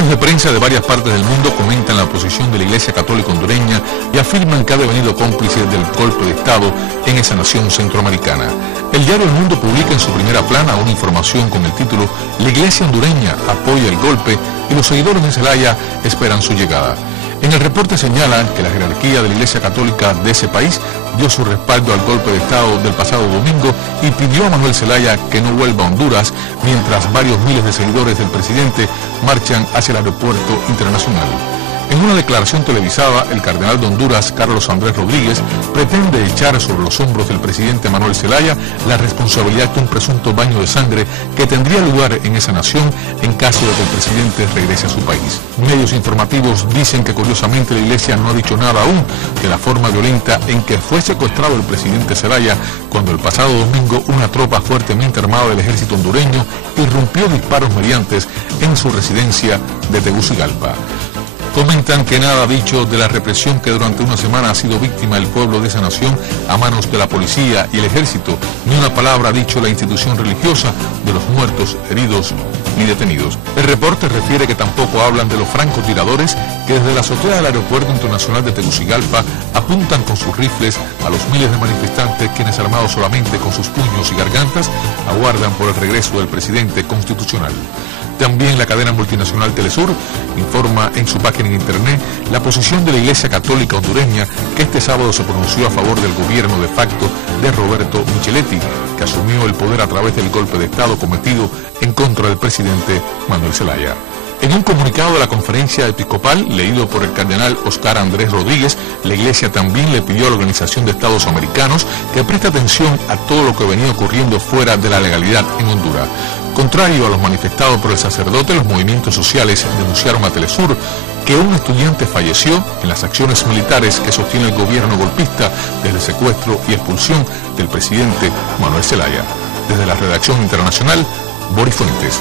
Medios de prensa de varias partes del mundo comentan la posición de la Iglesia Católica hondureña y afirman que ha devenido cómplice del golpe de Estado en esa nación centroamericana. El diario El Mundo publica en su primera plana una información con el título "La Iglesia hondureña apoya el golpe y los seguidores de Zelaya esperan su llegada". En el reporte señalan que la jerarquía de la Iglesia Católica de ese país dio su respaldo al golpe de Estado del pasado domingo y pidió a Manuel Zelaya que no vuelva a Honduras, mientras varios miles de seguidores del presidente marchan hacia el aeropuerto internacional. En una declaración televisada, el cardenal de Honduras, Carlos Andrés Rodríguez, pretende echar sobre los hombros del presidente Manuel Zelaya la responsabilidad de un presunto baño de sangre que tendría lugar en esa nación en caso de que el presidente regrese a su país. Medios informativos dicen que curiosamente la Iglesia no ha dicho nada aún de la forma violenta en que fue secuestrado el presidente Zelaya cuando el pasado domingo una tropa fuertemente armada del ejército hondureño irrumpió disparos mediantes en su residencia de Tegucigalpa. Comentan que nada ha dicho de la represión que durante una semana ha sido víctima el pueblo de esa nación a manos de la policía y el ejército, ni una palabra ha dicho la institución religiosa de los muertos, heridos ni detenidos. El reporte refiere que tampoco hablan de los francotiradores que desde la azotea del aeropuerto internacional de Tegucigalpa apuntan con sus rifles a los miles de manifestantes quienes, armados solamente con sus puños y gargantas, aguardan por el regreso del presidente constitucional. También la cadena multinacional Telesur informa en su página en internet la posición de la Iglesia Católica hondureña, que este sábado se pronunció a favor del gobierno de facto de Roberto Micheletti, que asumió el poder a través del golpe de Estado cometido en contra del presidente Manuel Zelaya. En un comunicado de la conferencia episcopal, leído por el cardenal Oscar Andrés Rodríguez, la Iglesia también le pidió a la Organización de Estados Americanos que preste atención a todo lo que venía ocurriendo fuera de la legalidad en Honduras. Contrario a los manifestados por el sacerdote, los movimientos sociales denunciaron a Telesur que un estudiante falleció en las acciones militares que sostiene el gobierno golpista desde el secuestro y expulsión del presidente Manuel Zelaya. Desde la redacción internacional, Boris Fuentes.